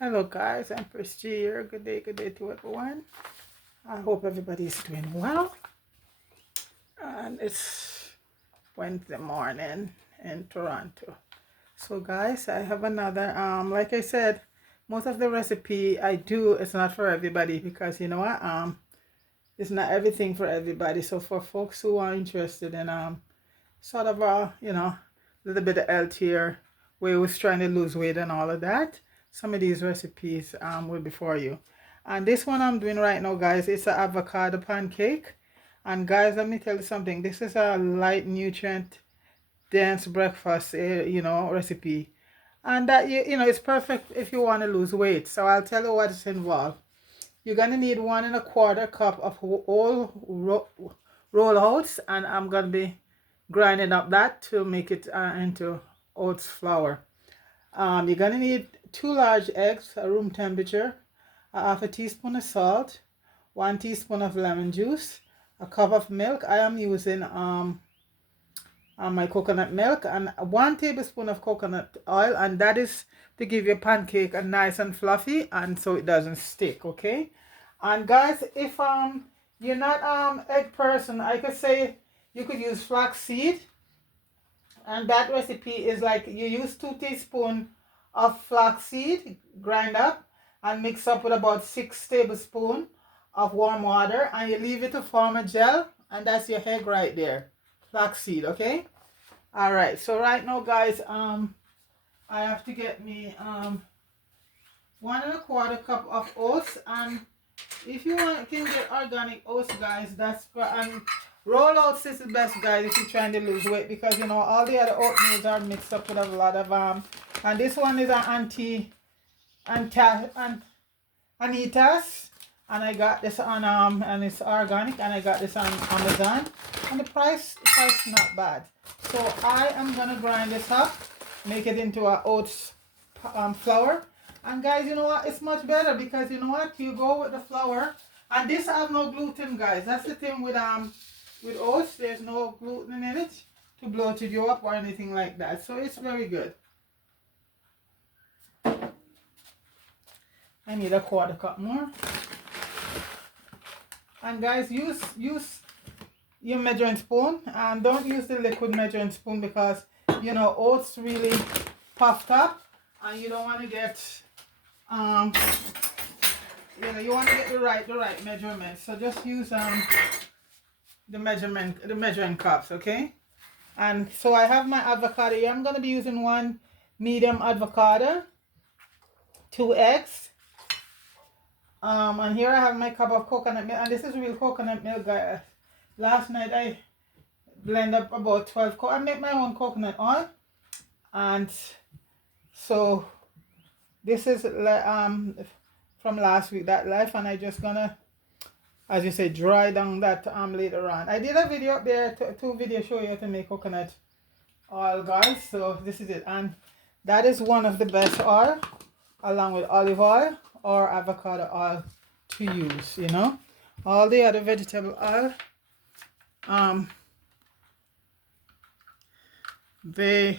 Hello guys, I'm Chris G here. Good day to everyone. I hope everybody is doing well. And it's Wednesday morning in Toronto. So guys, I have another, like I said, most of the recipe I do is not for everybody because you know what, it's not everything for everybody. So for folks who are interested in sort of a, a little bit of healthier way with trying to lose weight and all of that, some of these recipes will be for you. And this one I'm doing right now, guys, it's an avocado pancake. And guys, let me tell you something. This is a light nutrient dense breakfast, recipe. And that, it's perfect if you want to lose weight. So I'll tell you what's involved. You're going to need 1 1/4 cup of whole roll oats. And I'm going to be grinding up that to make it into oats flour. You're going to need 2 large eggs at room temperature, a half a teaspoon of salt, 1 teaspoon of lemon juice, a cup of milk. I am using my coconut milk, and 1 tablespoon of coconut oil, and that is to give your pancake a nice and fluffy and so it doesn't stick. Okay. And guys, if you're not egg person, I could say you could use flax seed. And that recipe is like you use 2 teaspoons of flaxseed, grind up and mix up with about 6 tablespoons of warm water, and you leave it to form a gel, and that's your egg right there. Flaxseed, okay? All right. So right now, guys, I have to get me 1 1/4 cup of oats, and if you want, can get organic oats, guys. That's for roll oats is the best, guys, if you're trying to lose weight, because all the other oatmeals are mixed up with a lot of and this one is an Anitas, and I got this on and it's organic, and I got this on Amazon, and the price not bad. So I am gonna grind this up, make it into a oats flour. And guys, you know what, it's much better because you know what, you go with the flour, and this have no gluten, guys. That's the thing with oats, there's no gluten in it to bloat you up or anything like that, so it's very good. I need a 1/4 cup more. And guys, use your measuring spoon, and don't use the liquid measuring spoon because oats really puffed up, and you don't want to get you want to get the right measurement. So just use the measuring cups, okay? And so I have my avocado here. I'm going to be using 1 medium avocado, 2 eggs, and here I have my cup of coconut milk, and this is real coconut milk, guys. Last night I blend up about 12 I make my own coconut oil, and so this is from last week, that left, and I just gonna, as you say, dry down that later on. I did a video up there, 2 videos show you how to make coconut oil, guys. So this is it, and that is one of the best oil, along with olive oil or avocado oil to use. All the other vegetable oil, the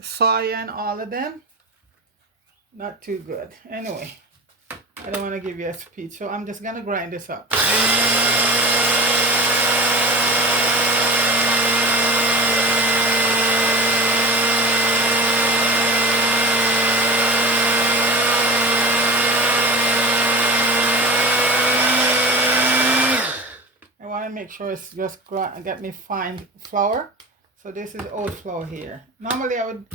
soy and all of them, not too good. Anyway, I don't want to give you a speech, so I'm just gonna grind this up. I want to make sure it's just get me fine flour. So this is oat flour here. Normally I would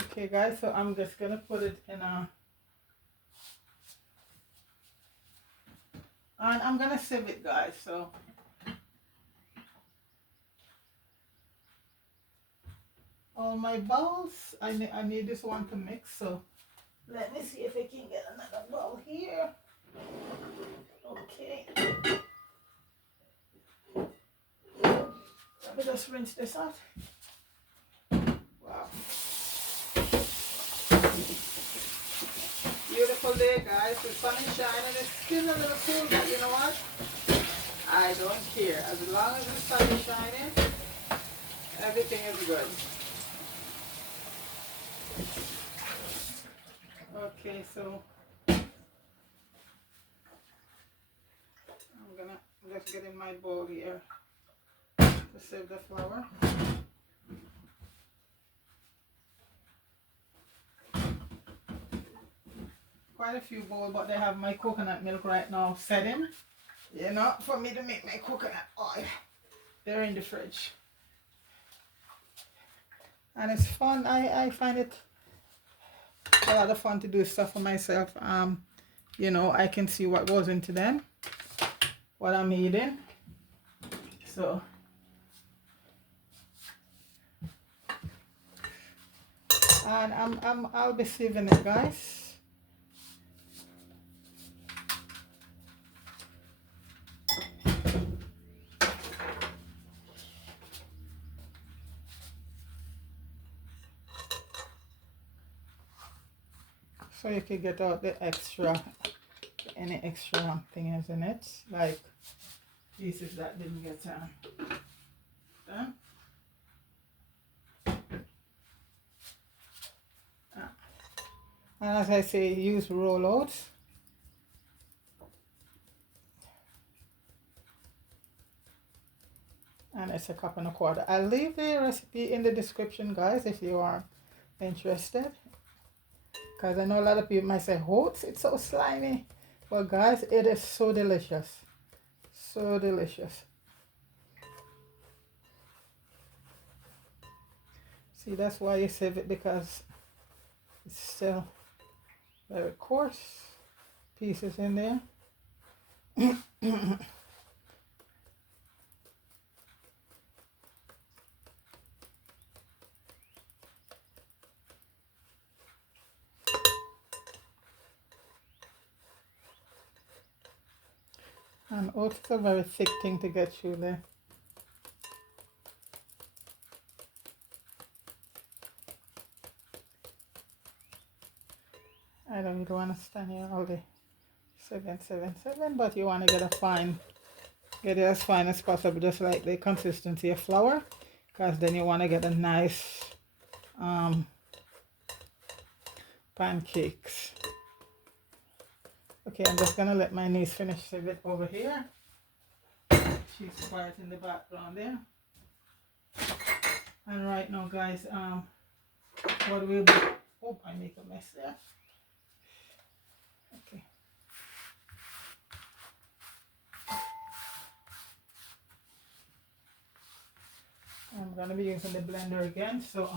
okay, guys, so I'm just gonna put it in and I'm gonna sieve it, guys. So all my bowls, I need this one to mix, so let me see if I can get another bowl here. Okay, let me just rinse this off. Wow, beautiful. beautiful day, guys. The sun is shining. It's still a little cool, but you know what? I don't care. As long as the sun is shining, everything is good. Okay, so I'm gonna just get in my bowl here to save the flour. Quite a few bowls, but they have my coconut milk right now setting. You know, for me to make my coconut oil. They're in the fridge. And it's fun. I find it a lot of fun to do stuff for myself. You know, I can see what goes into them, what I'm eating. So and I'll be saving it, guys. So you can get out the extra, any extra things in it, like pieces that didn't get done. And as I say, use rollouts. And it's a cup and a quarter. I'll leave the recipe in the description, guys, if you are interested. Because I know a lot of people might say, oats, it's so slimy. Well, guys, it is so delicious. So delicious. See, that's why you save it, because it's still very coarse pieces in there. And oats is a very thick thing to get through there. I don't really want to stand here all day 777, but you want to get get it as fine as possible, just like the consistency of flour, because then you want to get a nice pancakes. Okay, I'm just gonna let my niece finish save it over here. She's quiet in the background there. And right now, guys, what we'll do, oh, I make a mess there. Okay. I'm gonna be using the blender again, so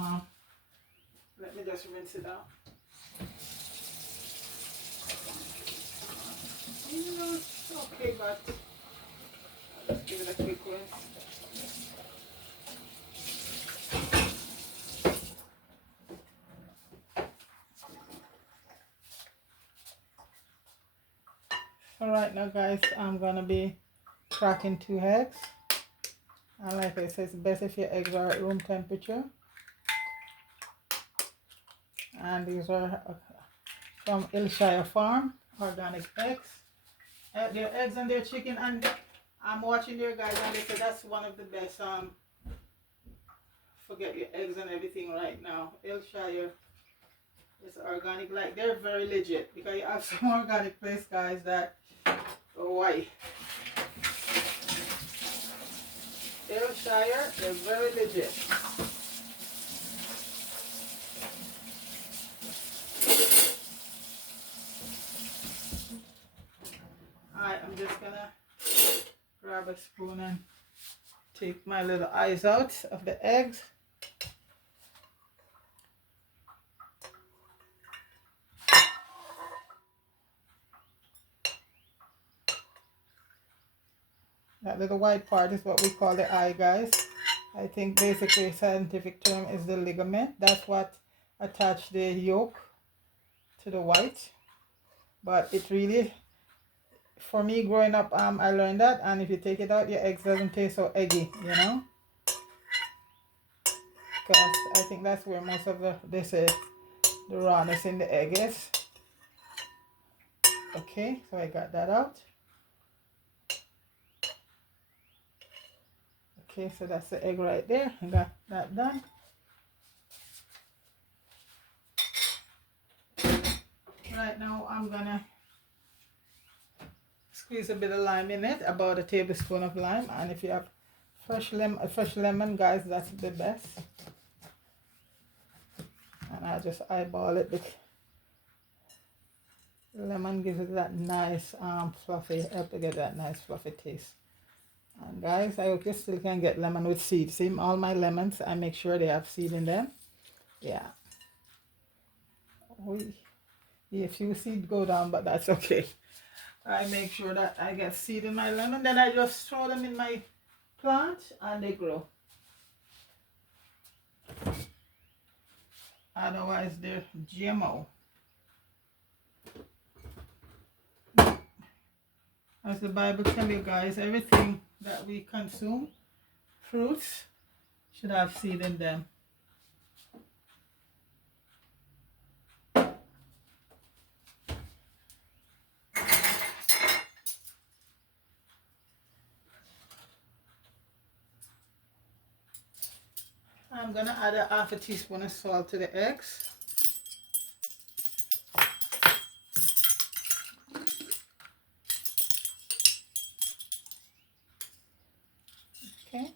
let me just rinse it out. You know, it's okay, but I'll just give it a quick rinse. So right now, guys, I'm gonna be cracking 2 eggs. And like I said, it's best if your eggs are at room temperature. And these are from Ilshire Farm, organic eggs. Their eggs and their chicken, and I'm watching their guys, and they say that's one of the best. Forget your eggs and everything right now. Ilshire is organic, like they're very legit, because you have some organic place, guys, that why? Ilshire, they're very legit. Alright, I'm just gonna grab a spoon and take my little eyes out of the eggs. That little white part is what we call the eye, guys. I think basically scientific term is the ligament. That's what attach the yolk to the white. But it really, for me growing up, I learned that, and if you take it out, your eggs doesn't taste so eggy, you know. Because I think that's where most of the rawness in the egg is. Okay, so I got that out. Okay, so that's the egg right there. I got that done. Right now I'm gonna squeeze a bit of lime in it, about a tablespoon of lime, and if you have fresh lemon, guys, that's the best. And I just eyeball it because lemon gives it that nice fluffy, help to get that nice fluffy taste. And guys, I hope you still can get lemon with seeds. See, all my lemons, I make sure they have seed in them. Yeah. A few seeds go down, but that's okay. I make sure that I get seed in my lemon, then I just throw them in my plant and they grow. Otherwise, they're GMO. As the Bible tells you guys, everything that we consume, fruits, should have seed in them. I'm going to add a half a teaspoon of salt to the eggs. Okay.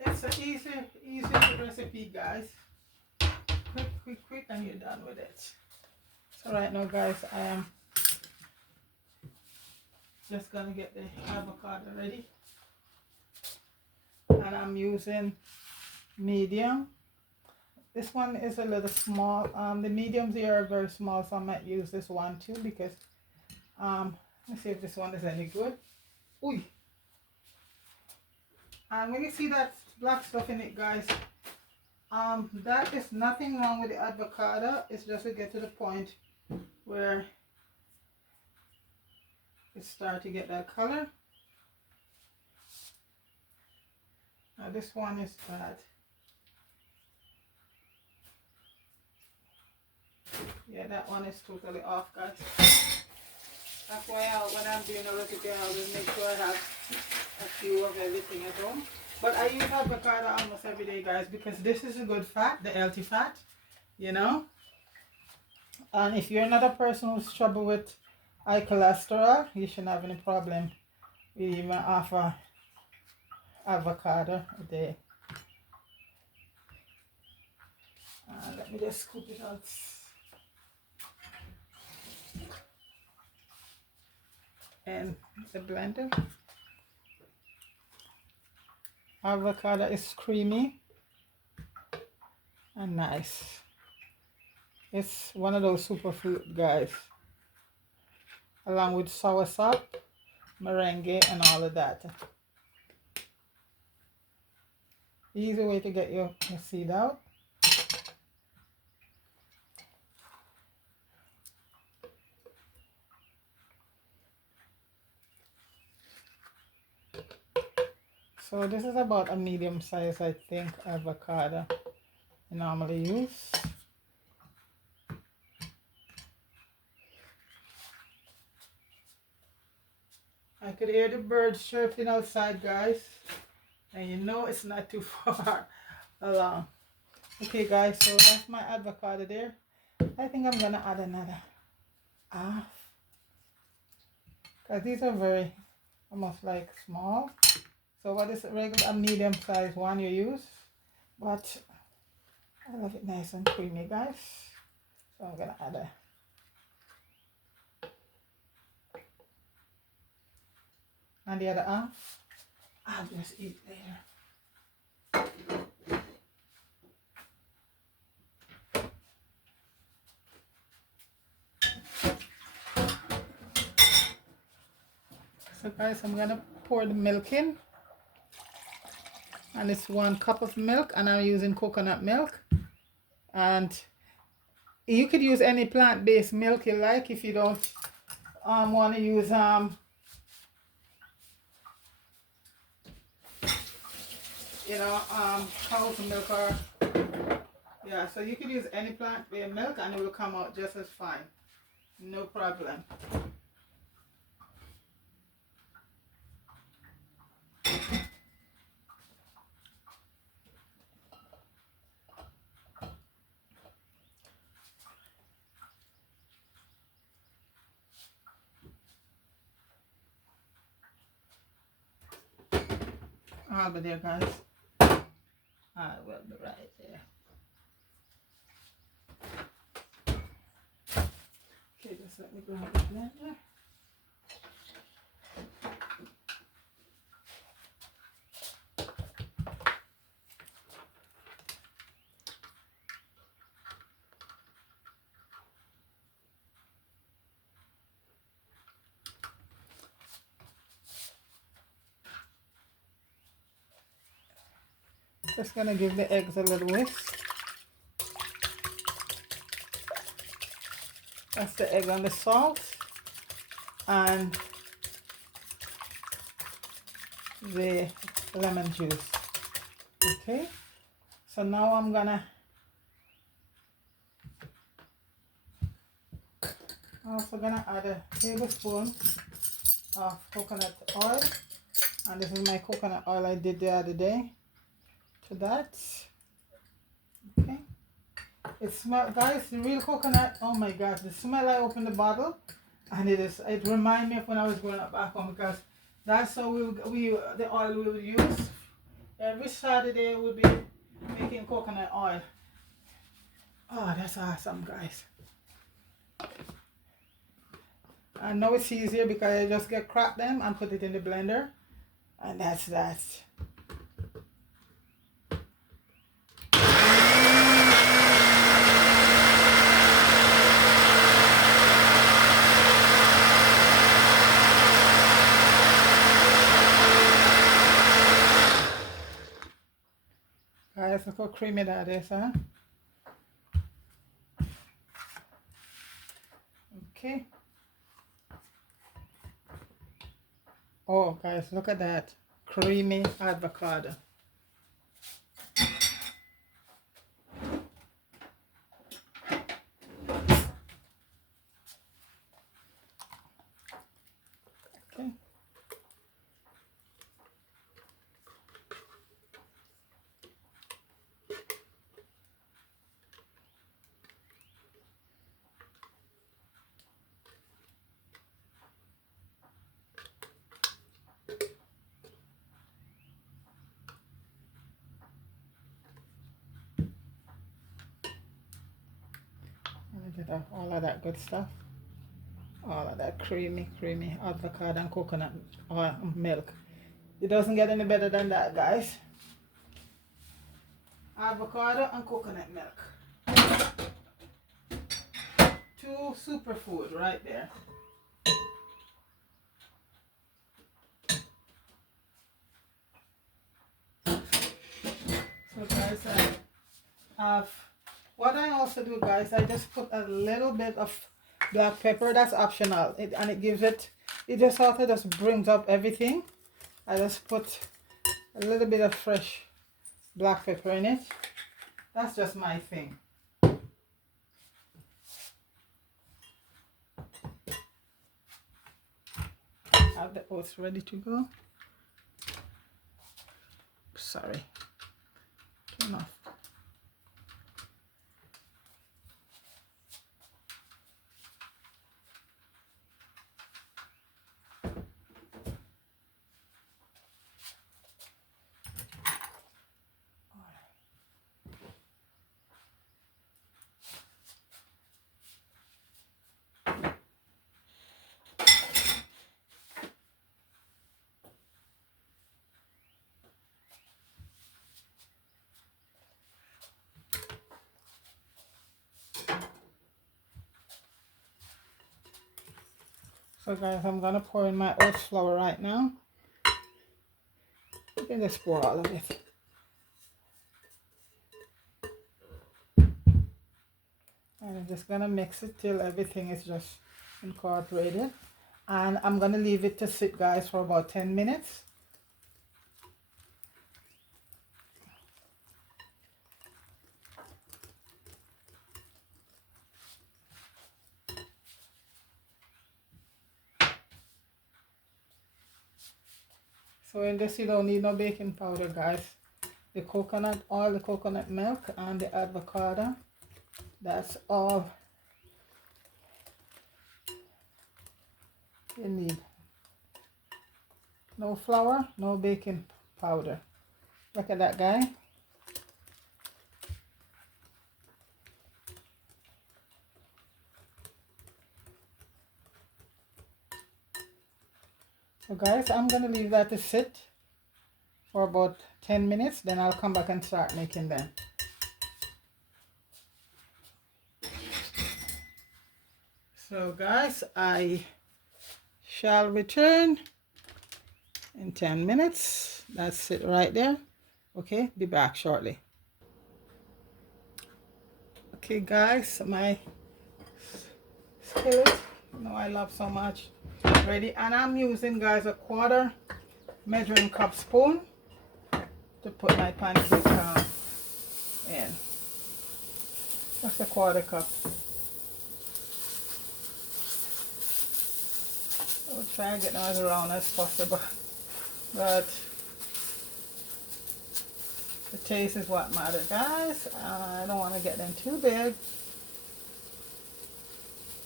It's an easy recipe, guys. Quick, and you're done with it. So right now, guys, I am just gonna get the avocado ready, and I'm using medium. This one is a little small. The mediums here are very small, so I might use this one too because let's see if this one is any good. Ooh. And when you see that black stuff in it, guys, that is nothing wrong with the avocado. It's just to get to the point where it starts to get that color. Now this one is bad. Yeah, that one is totally off, guys. That's why when I'm doing a recipe, I always make sure I have a few of everything at home. But I use avocado almost every day, guys, because this is a good fat, the healthy fat, you know. And if you're not a person who's trouble with high cholesterol, you shouldn't have any problem with even half a avocado a day. Let me just scoop it out. And the blender. Avocado is creamy and nice. It's one of those superfood, guys, along with soursop, merengue, and all of that. Easy way to get your seed out. So this is about a medium size, I think, avocado I normally use. I could hear the birds chirping outside, guys, and you know it's not too far along. Okay, guys, so that's my avocado there. I think I'm gonna add another half, because these are very almost like small. So what is a regular medium size one you use? But I love it nice and creamy, guys. So I'm gonna add and the other half I'll just eat later. So guys, I'm gonna pour the milk in. And it's 1 cup of milk, and I'm using coconut milk. And you could use any plant-based milk you like if you don't want to use cow's milk or Yeah, so you can use any plant-based milk and it will come out just as fine. No problem. I'll be there, guys. I will be right there. Okay, just let me grab the blender. Just gonna give the eggs a little whisk. That's the egg and the salt and the lemon juice. Okay, so now I'm also gonna add a tablespoon of coconut oil, and this is my coconut oil I did the other day to that. Okay, it smells, guys, the real coconut. Oh my gosh, the smell! I opened the bottle and it reminds me of when I was growing up back home, because that's how the oil we would use. Every Saturday we'll be making coconut oil. Oh, that's awesome, guys. I know it's easier because I just crack them and put it in the blender, and that's that. Guys, look how creamy that is, huh? Okay. Oh, guys, look at that. Creamy avocado. Okay. Get all of that good stuff, all of that creamy avocado and coconut oil milk. It doesn't get any better than that, guys. Avocado and coconut milk, two superfood right there. So guys, what I also do, guys, I just put a little bit of black pepper. That's optional, and it gives it just sort of just brings up everything. I just put a little bit of fresh black pepper in it. That's just my thing. I have the oats ready to go. Sorry. Turn off. So guys, I'm gonna pour in my oat flour right now. You can just pour all of it. And I'm just gonna mix it till everything is just incorporated. And I'm gonna leave it to sit, guys, for about 10 minutes. So in this you don't need no baking powder, guys. The coconut oil, the coconut milk, and the avocado. That's all you need. No flour, no baking powder. Look at that, guy. So guys, I'm gonna leave that to sit for about 10 minutes, then I'll come back and start making them. So guys, I shall return in 10 minutes. That's it right there. Okay, be back shortly. Okay guys, my skillet, I love so much, ready, and I'm using, guys, a 1/4 measuring cup spoon to put my pancake in. That's a 1/4 cup. I'll try and get them as round as possible, but the taste is what matters, guys. I don't want to get them too big,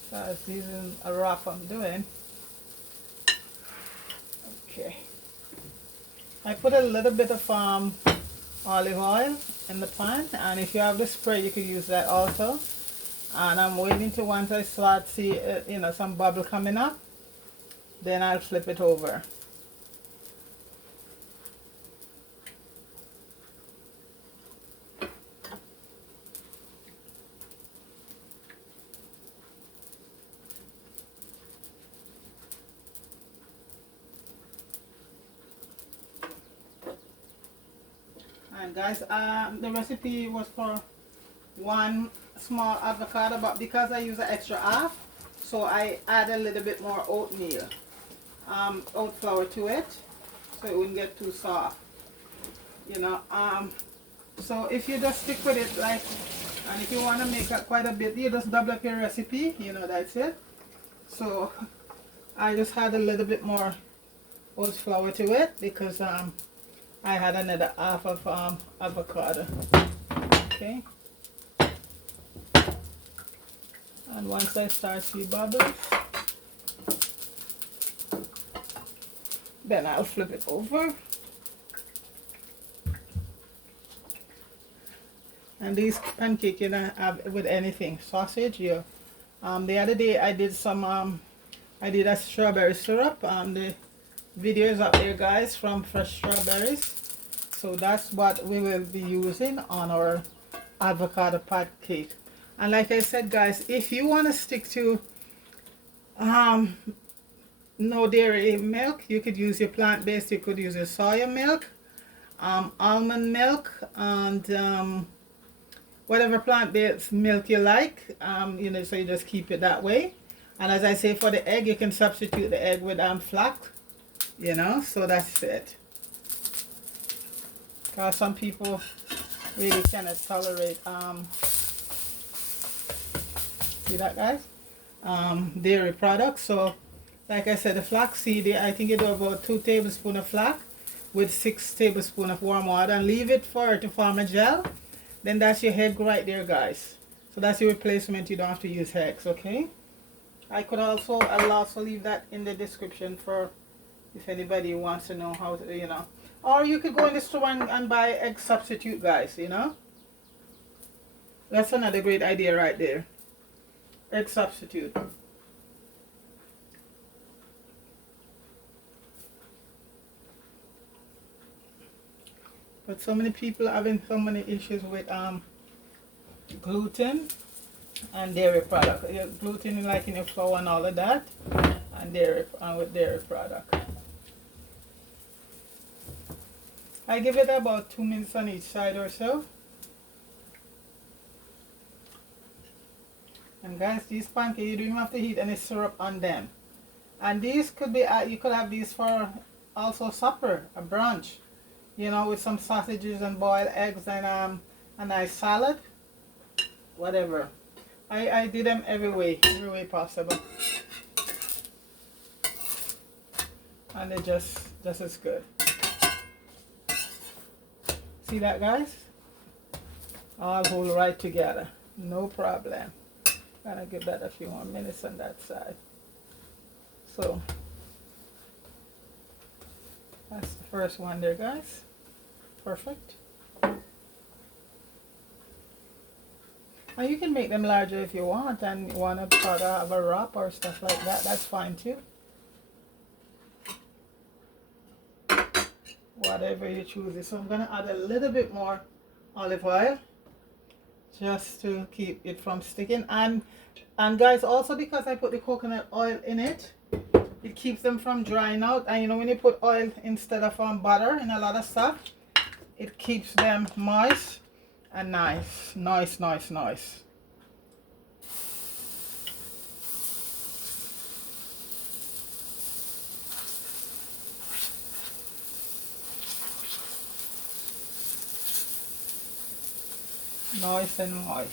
because these is a wrap I'm doing. Okay, I put a little bit of olive oil in the pan, and if you have the spray you could use that also. And I'm waiting to, once I start see some bubble coming up, then I'll flip it over. And guys, the recipe was for 1 small avocado, but because I use an extra half, so I add a little bit more oatmeal, oat flour to it, so it wouldn't get too soft, so if you just stick with it, like, and if you want to make quite a bit, you just double up your recipe, that's it. So I just had a little bit more oat flour to it, because I had another half of avocado. Okay, and once I start to see bubbles, then I'll flip it over. And these pancakes, have with anything, sausage, the other day I did I did a strawberry syrup. The video is up there, guys, from fresh strawberries. So that's what we will be using on our avocado pancake. And like I said, guys, if you want to stick to no dairy milk, you could use your plant-based. You could use your soya milk, almond milk, and whatever plant-based milk you like, so you just keep it that way. And as I say, for the egg, you can substitute the egg with flax, so that's it. Because some people really cannot tolerate, see that, guys, dairy products. So like I said, the flax seed, I think you do about 2 tablespoons of flax with 6 tablespoons of warm water, and leave it for it to form a gel. Then that's your egg right there, guys. So that's your replacement. You don't have to use eggs, okay? I'll also leave that in the description for if anybody wants to know how to, or you could go in the store and buy egg substitute, guys, That's another great idea right there. Egg substitute. But so many people are having so many issues with gluten and dairy product. Gluten, like in your flour and all of that, and with dairy product. I give it about 2 minutes on each side or so. And guys, these pancakes, you don't even have to heat any syrup on them. And these could be, you could have these for also supper, a brunch, with some sausages and boiled eggs and a nice salad, whatever. I did them every way possible. And they're just as good. See that, guys? All hold right together, no problem. Gonna give that a few more minutes on that side. So that's the first one there, guys. Perfect. And you can make them larger if you want, and you want to try to have a wrap or stuff like that, that's fine too. Whatever you choose. So I'm gonna add a little bit more olive oil just to keep it from sticking, and guys, also because I put the coconut oil in it, it keeps them from drying out. And you know, when you put oil instead of butter in a lot of stuff, it keeps them moist and nice. Nice. Nice and moist.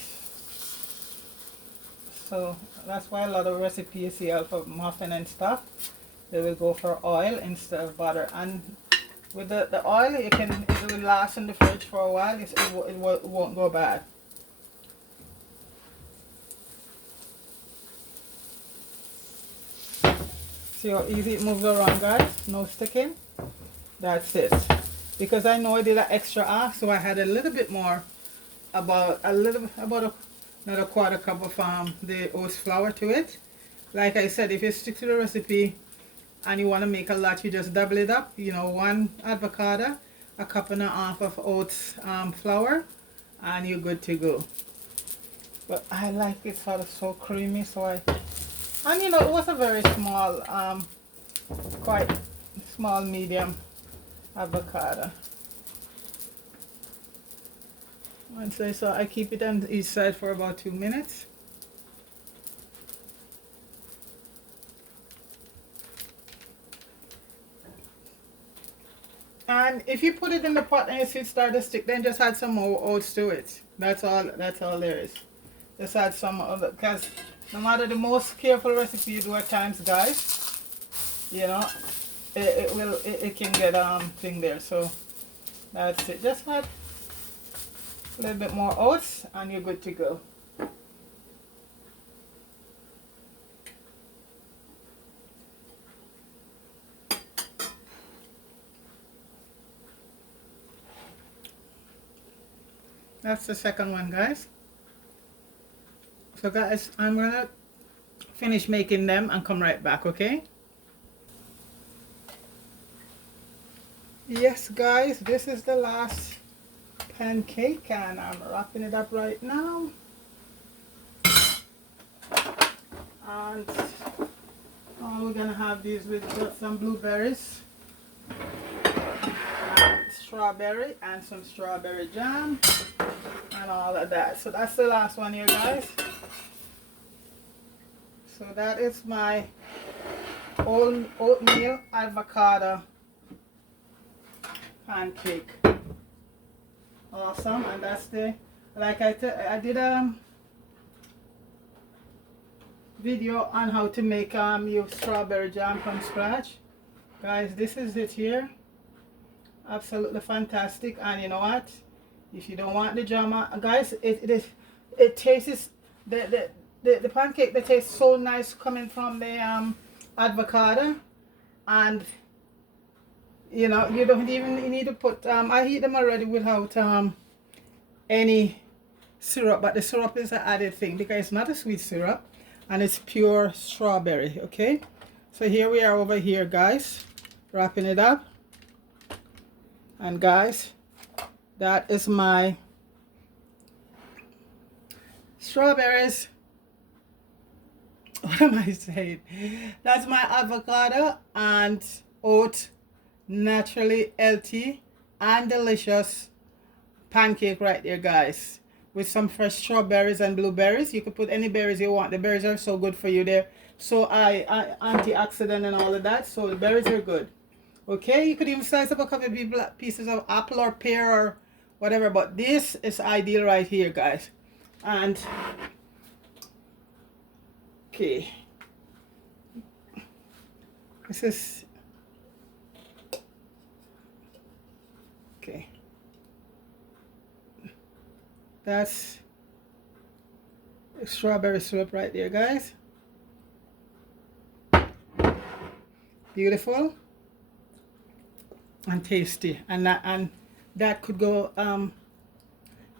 So that's why a lot of recipes here for muffin and stuff, they will go for oil instead of butter. And with the oil, it will last in the fridge for a while. It won't go bad. See how easy it moves around, guys? No sticking. That's it. Because I know I did an extra half, so I had a little bit more, about another quarter cup of the oats flour to it. Like I said, if you stick to the recipe and you want to make a lot, you just double it up. You know, 1 avocado, a cup and a half of oats flour, and you're good to go. But I like it sort of so creamy, and you know, it was a very small, quite small medium avocado. And so I keep it on each side for about 2 minutes. And if you put it in the pot and you see it start to stick, then just add some more oats to it. That's all there is. Just add some other, because no matter the most careful recipe you do at times, guys, you know, it can get thing there. So that's it. Just add a little bit more oats and you're good to go. That's the second one, guys. So guys, I'm gonna finish making them and come right back, okay? Yes, guys, this is the last pancake and I'm wrapping it up right now. And we're gonna have these with some blueberries and strawberry and some strawberry jam and all of that. So that's the last one here, guys. So that is my oatmeal avocado pancake. Awesome. And that's the, like I did a video on how to make your strawberry jam from scratch. Guys, this is it here. Absolutely fantastic. And you know what, if you don't want the jam, guys, it tastes, the pancake, that tastes so nice coming from the avocado. And you know, you don't even need to put I eat them already without any syrup, but the syrup is an added thing because it's not a sweet syrup and it's pure strawberry. Okay, so here we are over here, guys, wrapping it up. And guys, that is my strawberries. What am I saying? That's my avocado and oat, naturally healthy and delicious pancake right there, guys, with some fresh strawberries and blueberries. You can put any berries you want. The berries are so good for you. They're so antioxidant and all of that, so the berries are good. Okay, you could even slice up a couple of pieces of apple or pear or whatever, but this is ideal right here, guys. And okay, this is okay. That's strawberry syrup right there, guys. Beautiful and tasty, and that could go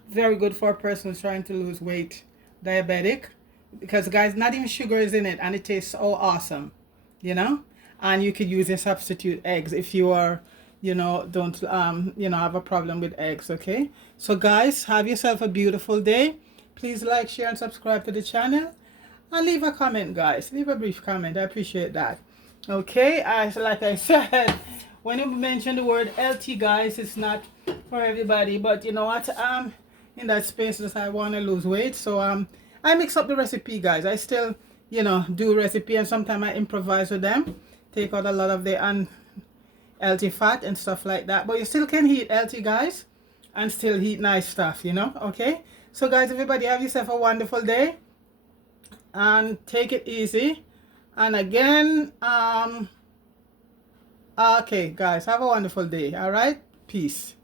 very good for a person who's trying to lose weight, diabetic, because guys, not even sugar is in it, and it tastes so awesome, you know. And you could use a substitute eggs if you are, don't have a problem with eggs. Okay, so guys, have yourself a beautiful day. Please like, share, and subscribe to the channel, and leave a comment, guys. Leave a brief comment. I appreciate that. Okay, like I said, when you mention the word healthy, guys, it's not for everybody, but you know what, in that space that I want to lose weight, so I mix up the recipe, guys. I still do recipe, and sometimes I improvise with them, take out a lot of the unhealthy fat and stuff like that, but you still can eat healthy, guys, and still eat nice stuff, okay. So guys, everybody, have yourself a wonderful day and take it easy. And again, okay guys, have a wonderful day. All right, peace.